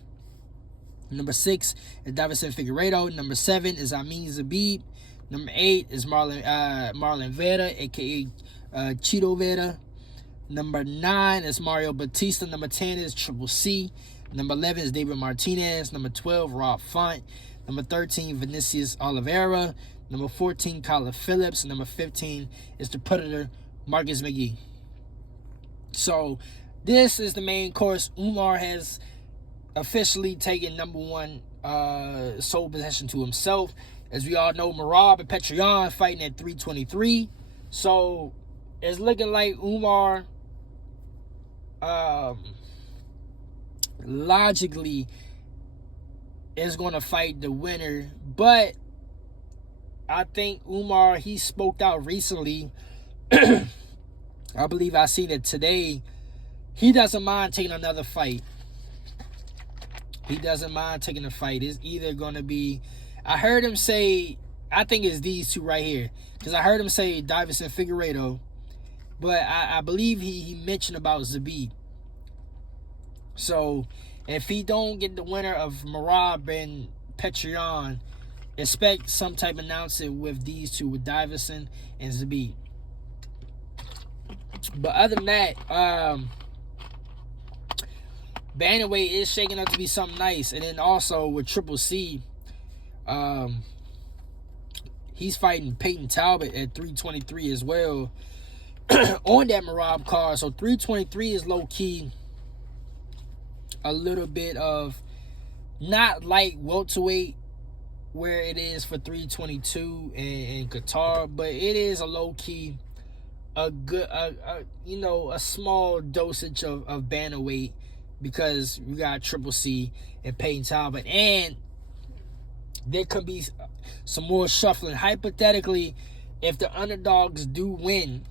Number 6 is Davison Figueiredo. Number 7 is Amin Zabib. Number 8 is Marlon Vera, a.k.a. Cheeto Vera. Number 9 is Mario Batista. Number 10 is Triple C. Number 11 is David Martinez. Number 12, Rob Font. Number 13, Vinicius Oliveira. Number 14, Kyler Phillips. Number 15 is the Predator, Marcus McGee. So, this is the main course. Umar has officially taken number 1 sole possession to himself. As we all know, Merab and Petroyan fighting at 323. So, it's looking like Umar logically is going to fight the winner. But I think Umar, he spoke out recently. I believe I seen it today. He doesn't mind taking another fight. He doesn't mind taking a fight. It's either going to be, I heard him say, I think it's these two right here. Because I heard him say Davison Figueiredo But I believe he mentioned about Zabit. So if he don't get the winner of Merab and Petrion, expect some type of announcement with these two, with Davison and Zabit. But other than that, bantamweight is shaking up to be something nice. And then also with Triple C, he's fighting Peyton Talbot at 323 as well on that Merab card. So 323 is low key a little bit of not like welterweight where it is for 322 in Qatar, but it is a low key a good a small dosage of bantamweight, because you got Triple C and Peyton Talbot, and there could be some more shuffling. Hypothetically, if the underdogs do win,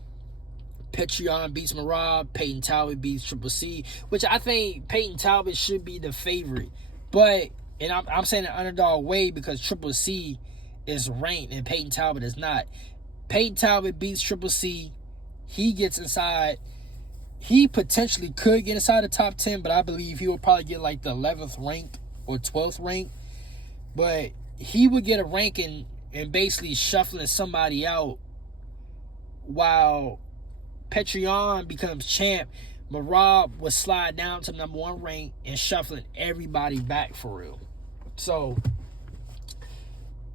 Petrion beats Merab, Peyton Talbot beats Triple C, which I think Peyton Talbot should be the favorite. But, and I'm saying the underdog way because Triple C is ranked and Peyton Talbot is not. Peyton Talbot beats Triple C. He gets inside. He potentially could get inside the top 10, but I believe he will probably get like the 11th rank or 12th rank. But he would get a ranking and basically shuffling somebody out while Petrion becomes champ. Merab would slide down to number 1 rank and shuffling everybody back for real. So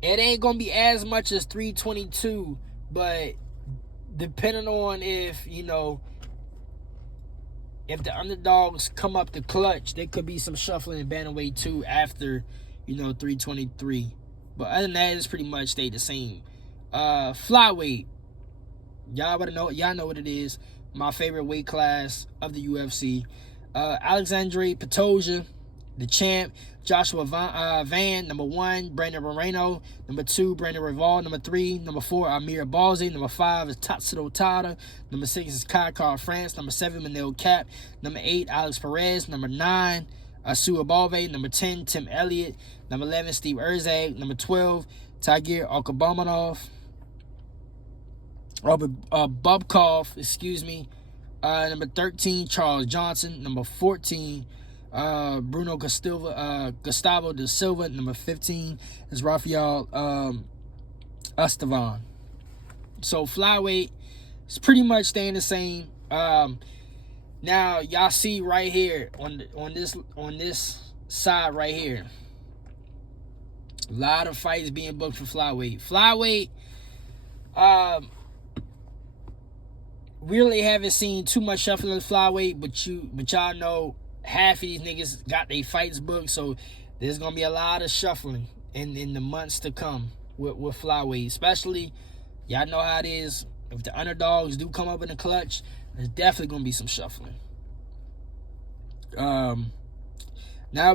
it ain't gonna be as much as 322, but depending on if the underdogs come up the clutch, there could be some shuffling in bantamweight too after 323. But other than that, it's pretty much stayed the same. Flyweight, y'all know what it is. My favorite weight class of the UFC. Alexandre Pantoja, the champ. Joshua Van, number 1. Brandon Moreno, number 2. Brandon Rival, number 3. Number 4, Amir Balzi. Number 5 is Tatsuro Tada. Number 6 is Kai France. Number 7, Manil Cap. Number 8, Alex Perez. Number 9, Asua Balve. Number 10, Tim Elliott. Number 11, Steve Erzag. Number 12, Tagir Alkabamanov. Bubkov, excuse me. Number 13, Charles Johnson. Number 14, Bruno Gustavo da Silva. Number 15 is Rafael Estevan. So flyweight is pretty much staying the same. Now y'all see right here on this side right here, a lot of fights being booked for flyweight. Flyweight, really haven't seen too much shuffling in flyweight, but y'all know half of these niggas got their fights booked, so there's gonna be a lot of shuffling in the months to come with flyweight. Especially, y'all know how it is. If the underdogs do come up in the clutch, there's definitely gonna be some shuffling. Now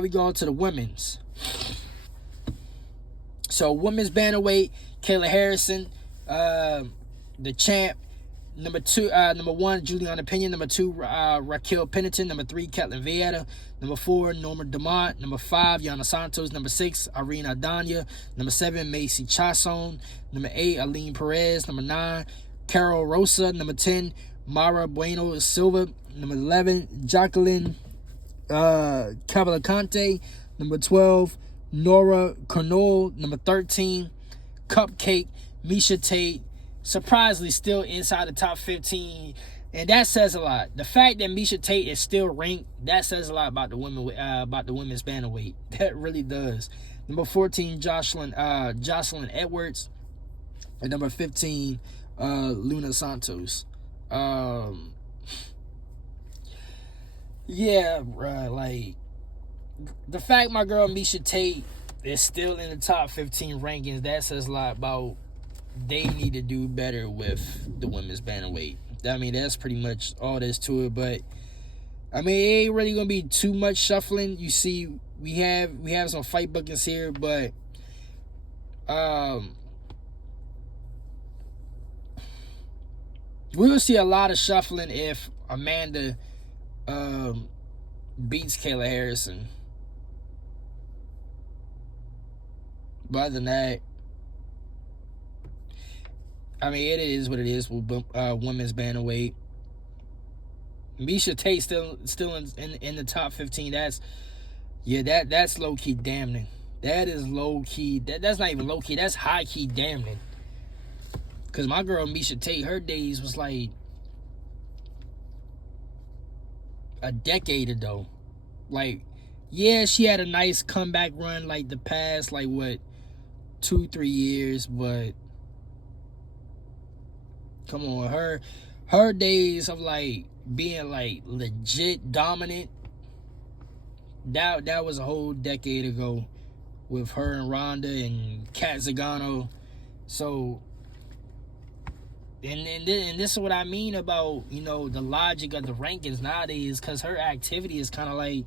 we go on to the women's. So women's bantamweight, Kayla Harrison, the champ. Number 1, Juliana Pena. Number 2, Raquel Pennington. Number 3, Katlyn Vieira. Number 4, Norma Dumont. Number 5, Yana Santos. Number 6, Irina Adania. Number 7, Macy Chasson. Number 8, Aline Perez. Number 9, Carol Rosa. Number 10, Mara Bueno Silva. Number 11, Jacqueline Cavalcante. Number 12, Nora Cornell. Number 13, Cupcake Misha Tate. Surprisingly still inside the top 15, and that says a lot. The fact that Misha Tate is still ranked, that says a lot about the women's bantamweight. That really does. Number 14, Jocelyn Edwards, and number 15, Luna Santos. Yeah, like the fact my girl Misha Tate is still in the top 15 rankings, that says a lot about they need to do better with the women's bantamweight. I mean, that's pretty much all there's to it. But I mean, it ain't really gonna be too much shuffling. You see, we have some fight bookings here, but we'll see a lot of shuffling if Amanda beats Kayla Harrison. But other than that, I mean, it is what it is with women's bantamweight. Misha Tate still in the top 15. That's low key damning. That is low key. That's not even low key. That's high key damning. Cause my girl Misha Tate, her days was like a decade ago. Like, yeah, she had a nice comeback run like the past, like, what, 2-3 years, but come on, her days of like being like legit dominant, that was a whole decade ago with her and Ronda and Kat Zingano. So and this is what I mean about, you know, the logic of the rankings nowadays, because her activity is kind of like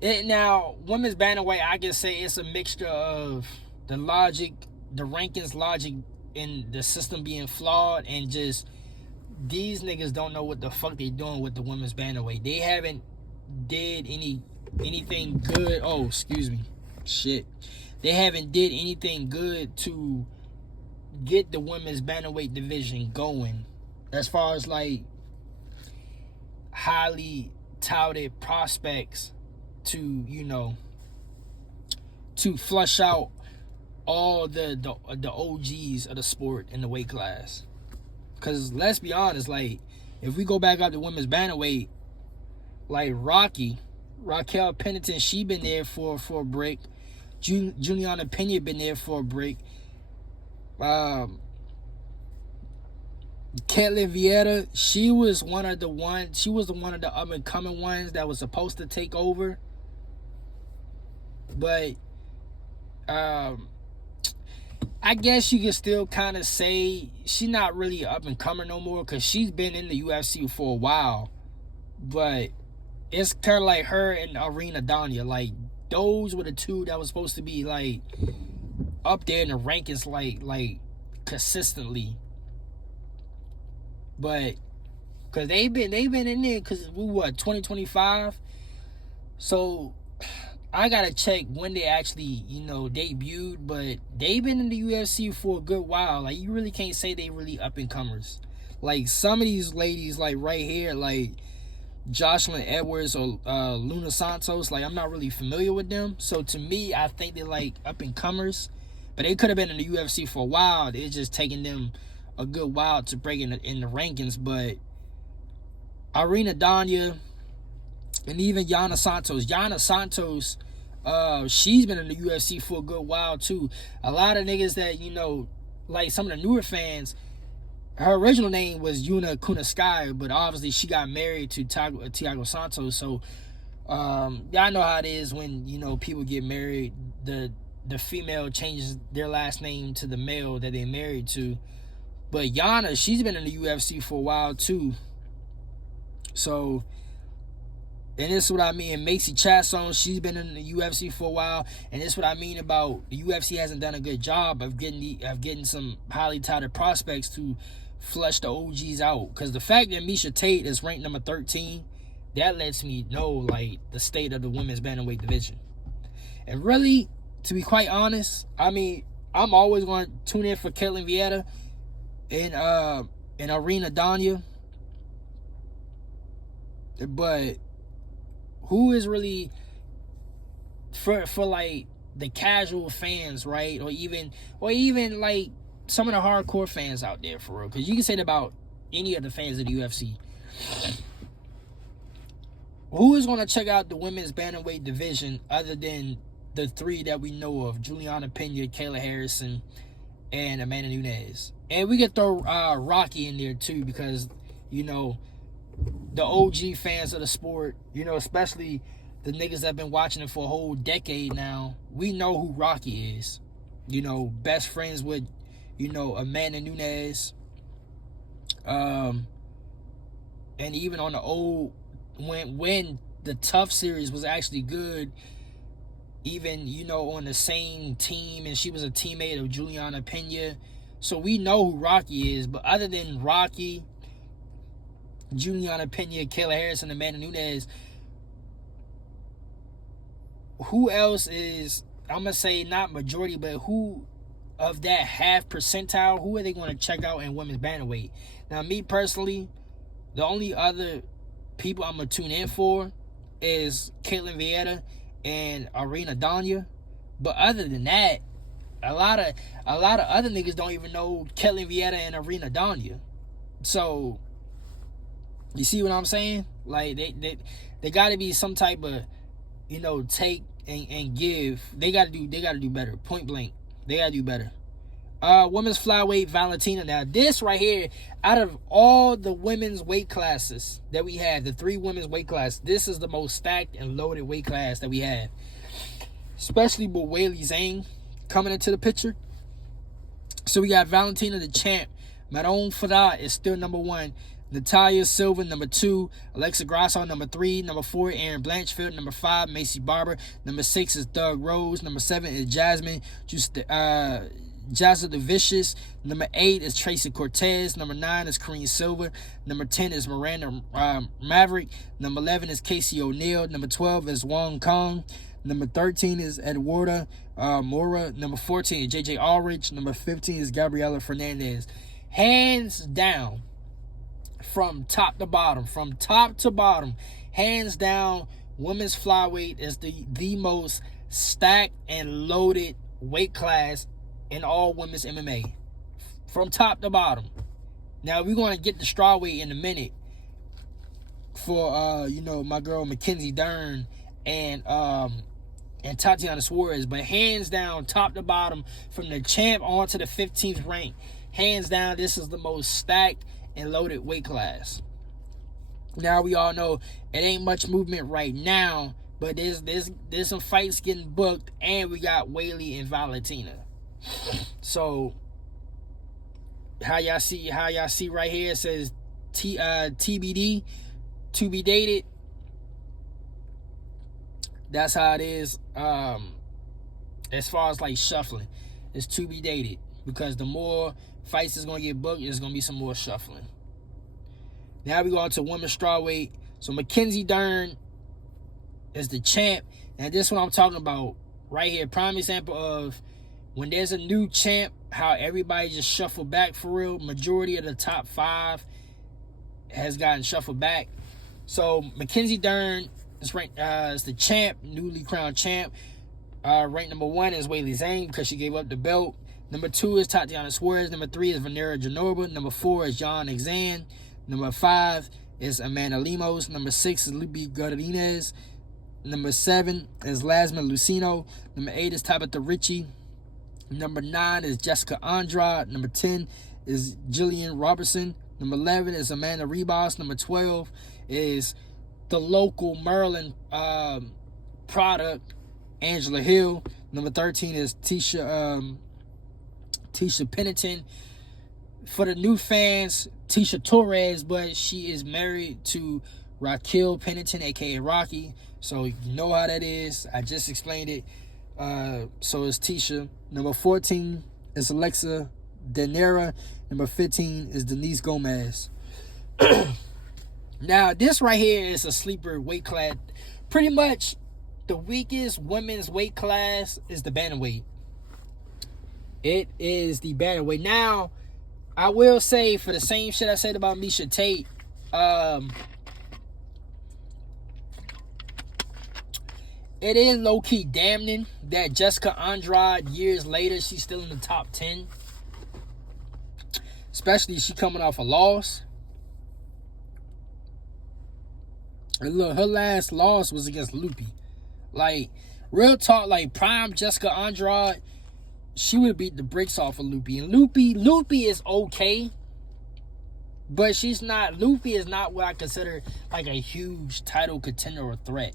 it. Now, women's bantamweight, I can say it's a mixture of the logic, the rankings logic, and the system being flawed, and just these niggas don't know what the fuck they doing with the women's bantamweight. They haven't did anything good. Oh, excuse me. Shit. They haven't did anything good to get the women's bantamweight division going, as far as like highly touted prospects to, you know, to flush out all the OGs of the sport in the weight class. Because let's be honest, like, if we go back up to women's bantamweight, like Raquel Pennington, she been there for a break. Juliana Pena been there for a break. Caitlin Vieira, she was one of the up and coming ones that was supposed to take over. But I guess you can still kind of say she's not really up and coming no more, because she's been in the UFC for a while. But it's kind of like her and Irina Danya. Like, those were the two that was supposed to be like up there in the rankings, like consistently. But because they've been in there, because we 2025. So I gotta check when they actually, you know, debuted, but they've been in the UFC for a good while. Like, you really can't say they really up and comers. Like, some of these ladies, like right here, like Jocelyn Edwards or Luna Santos, like, I'm not really familiar with them. So to me, I think they're like up and comers, but they could have been in the UFC for a while. It's just taking them a good while to break in the rankings. But Irina Danya and even Yana Santos, she's been in the UFC for a good while too. A lot of niggas that, you know, like some of the newer fans, her original name was Yuna Kunitskaya, but obviously she got married to Thiago Santos. So y'all know how it is when, you know, people get married, the female changes their last name to the male that they married to. But Yana, she's been in the UFC for a while too. So, and this is what I mean. Macy Chasson, she's been in the UFC for a while, and this is what I mean about the UFC hasn't done a good job of getting some highly touted prospects to flush the OGs out. Because the fact that Misha Tate is ranked number 13, that lets me know like the state of the women's bantamweight division. And really, to be quite honest, I mean, I'm always going to tune in for Caitlin Vieira and Irina Danya, but who is really for like the casual fans, right? Or even like some of the hardcore fans out there, for real. Because you can say that about any of the fans of the UFC. Who is going to check out the women's bantamweight division other than the three that we know of: Juliana Pena, Kayla Harrison, and Amanda Nunes? And we could throw Rocky in there too, because, you know, the OG fans of the sport, you know, especially the niggas that have been watching it for a whole decade now, we know who Rocky is. You know, best friends with, you know, Amanda Nunes. And even on the old, when the Tough series was actually good, even, you know, on the same team, and she was a teammate of Juliana Pena. So we know who Rocky is. But other than Rocky, Juliana Pena, Kayla Harrison, and Amanda Nunes, who else is, I'm going to say not majority, but who of that half percentile, who are they going to check out in women's bantamweight? Now, me personally, The only other people I'm gonna tune in for is Caitlin Vieira and Arena Danya. But other than that, a lot of other niggas don't even know Caitlin Vieira and Arena Danya. So you see what I'm saying? Like they got to be some type of, take and give. They got to do better. Point blank, they got to do better. Women's flyweight Valentina. Now this right here, out of all the women's weight classes that we have, the 3 women's weight classes, this is the most stacked and loaded weight class that we have. Especially with Weili Zhang coming into the picture. So we got Valentina the champ. Maron Farah is still number 1. Natalia Silva, number 2. Alexa Grasso, number 3. Number 4, Erin Blanchfield. Number 5, Macy Barber. Number 6 is Doug Rose. Number 7 is Jasmine the Vicious. Number 8 is Tracy Cortez. Number 9 is Karine Silva. Number 10 is Miranda Maverick. Number 11 is Casey O'Neill. Number 12 is Wong Kong. Number 13 is Eduarda Mora. Number 14 is JJ Aldrich. Number 15 is Gabriela Fernandez. Hands down, from top to bottom, hands down, women's flyweight is the most stacked and loaded weight class in all women's MMA. From top to bottom. Now, we're going to get the strawweight in a minute for, my girl Mackenzie Dern and Tatiana Suarez. But hands down, top to bottom, from the champ on to the 15th rank, hands down, this is the most stacked and loaded weight class. Now, we all know it ain't much movement right now, but there's some fights getting booked, and we got Weili and Valentina. So how y'all see right here, it says TBD, to be dated. That's how it is. As far as like shuffling, it's to be dated, because the more fights is gonna get booked, there's gonna be some more shuffling. Now we go on to women's strawweight. So Mackenzie Dern is the champ, and this is what I'm talking about right here. Prime example of when there's a new champ, how everybody just shuffled back for real. Majority of the top 5 has gotten shuffled back. So Mackenzie Dern is ranked as the champ, newly crowned champ. Ranked number 1 is Weili Zhang because she gave up the belt. Number 2 is Tatiana Suarez. Number 3 is Vanera Janova. Number 4 is Jan Exan. Number 5 is Amanda Lemos. Number 6 is Lupi Godinez. Number 7 is Lasma Lucino. Number 8 is Tabitha Ritchie. Number 9 is Jessica Andrade. Number 10 is Jillian Robertson. Number 11 is Amanda Ribas. Number 12 is the local Maryland product, Angela Hill. Number 13 is Tisha Pennington. For the new fans, Tisha Torres, but she is married to Raquel Pennington, aka Rocky. So you know how that is. I just explained it. So it's Tisha. Number 14 is Alexa Danera. Number 15 is Denise Gomez. Now, this right here is a sleeper weight class. Pretty much the weakest women's weight class is the bantamweight. It is the bantamweight. Now, I will say, for the same shit I said about Miesha Tate, it is low-key damning that Jessica Andrade, years later, she's still in the top 10. Especially she coming off a loss. And look, her last loss was against Lupi. Like, real talk, like, prime Jessica Andrade, she would beat the bricks off of Lupi. And Lupi is okay, but Lupi is not what I consider like a huge title contender or threat.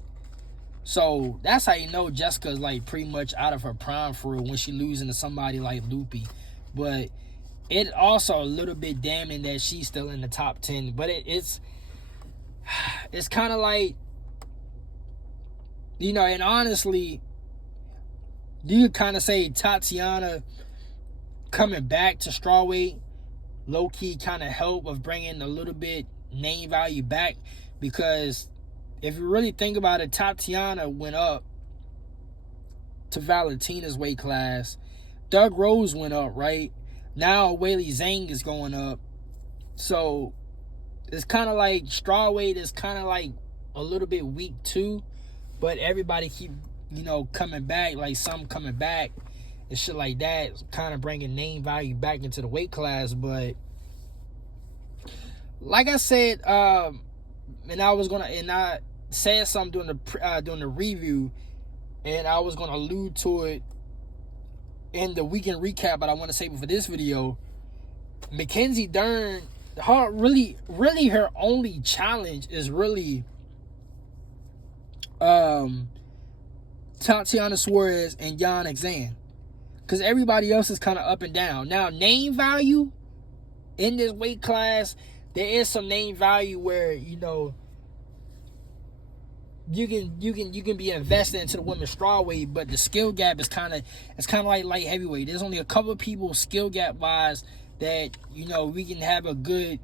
So that's how you know Jessica's like pretty much out of her prime for real when she losing to somebody like Lupi. But it also a little bit damning that she's still in the top 10. But it's kind of like, and honestly, you could kind of say Tatiana coming back to strawweight low-key kind of help of bringing a little bit name value back, because if you really think about it, Tatiana went up to Valentina's weight class. Doug Rose went up, right? Now Weili Zhang is going up. So it's kind of like strawweight is kind of like a little bit weak too, but everybody keep, you know, coming back, like some coming back and shit like that, kind of bringing name value back into the weight class. But like I said, and I said something during the review, and I was gonna allude to it in the weekend recap, but I want to say for this video, Mackenzie Dern, her only challenge is really Tatiana Suarez and Yan Exan, because everybody else is kind of up and down. Now, name value in this weight class, there is some name value where, you know, you can be invested into the women's strawweight, but the skill gap is kind of like light heavyweight. There's only a couple of people skill gap wise that, you know, we can have a good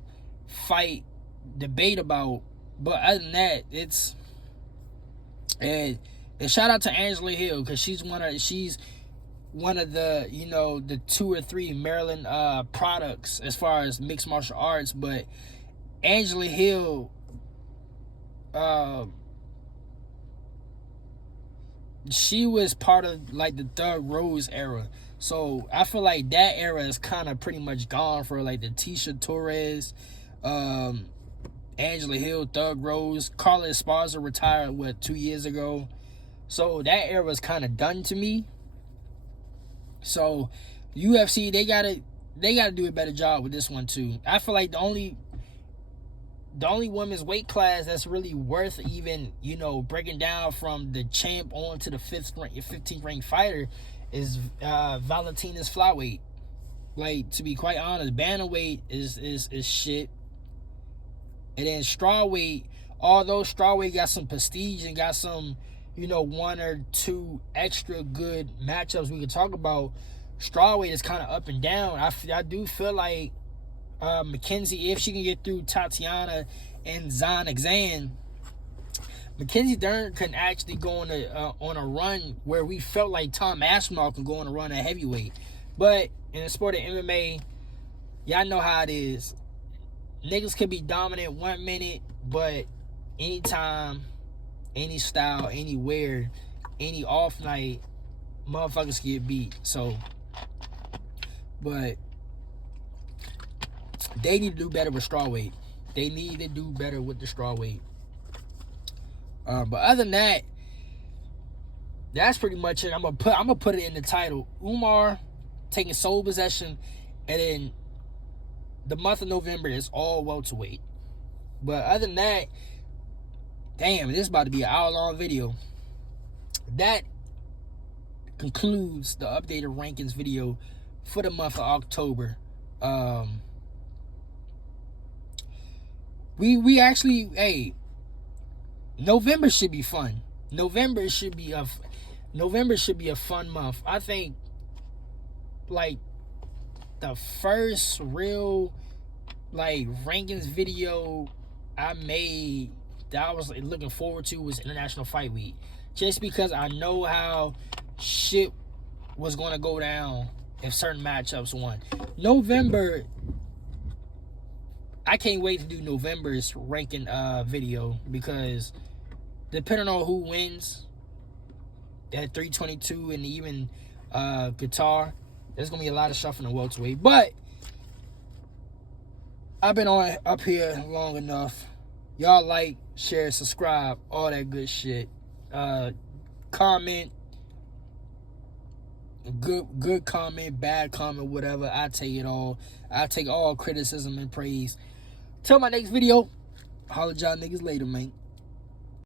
fight debate about. But other than that, it's and shout out to Angela Hill, because she's one of the, you know, the 2 or 3 Maryland products as far as mixed martial arts. But Angela Hill, she was part of like the Thug Rose era. So I feel like that era is kind of pretty much gone for like the Tisha Torres, Angela Hill, Thug Rose. Carla Esparza retired 2 years ago. So that era is kind of done to me. So UFC, they gotta do a better job with this one too. I feel like the only women's weight class that's really worth even, you know, breaking down from the champ on to the 15th ranked fighter is Valentina's flyweight. Like, to be quite honest, bantamweight is shit. And then strawweight, although strawweight got some prestige and got some, you know, 1 or 2 extra good matchups we could talk about, strawweight is kind of up and down. I do feel like Mackenzie, if she can get through Tatiana and Yan Exan, Mackenzie Dern can actually go on a run where we felt like Tom Aspinall can go on a run at heavyweight. But in the sport of MMA, y'all know how it is. Niggas can be dominant 1 minute, but anytime, any style, anywhere, any off night, motherfuckers get beat. So, but they need to do better with strawweight. They need to do better with the strawweight. But other than that, that's pretty much it. I'm gonna put it in the title. Umar taking sole possession, and then the month of November is all welterweight. But other than that, damn, this is about to be an hour-long video. That concludes the updated rankings video for the month of October. We actually, hey, November should be fun. November should be a fun month. I think, like, the first real, like, rankings video I made that I was looking forward to was International Fight Week. Just because I know how shit was going to go down if certain matchups won. November, I can't wait to do November's ranking video, because depending on who wins at 322 and even Qatar, there's going to be a lot of stuff in the welterweight. But I've been up here long enough. Y'all like, share, subscribe, all that good shit. Comment. Good comment, bad comment, whatever. I take it all. I take all criticism and praise. Till my next video. Holla at y'all niggas later, man.